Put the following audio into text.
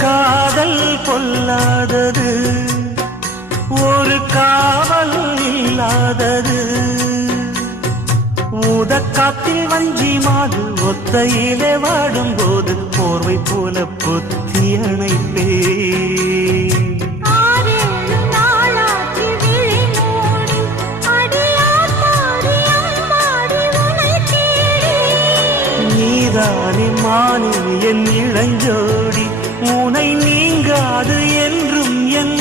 காதல் பொல்லாதது, ஒரு காவல் இல்லாதது. ஊதக்காத்தில் வஞ்சி மாது ஒத்தையிலே வாடும்போது போர்வை போல பொத்தி அணைப்பே. நீதானே மானே என் இளஞ்சோடி, உனை நீங்காது என்றும் என்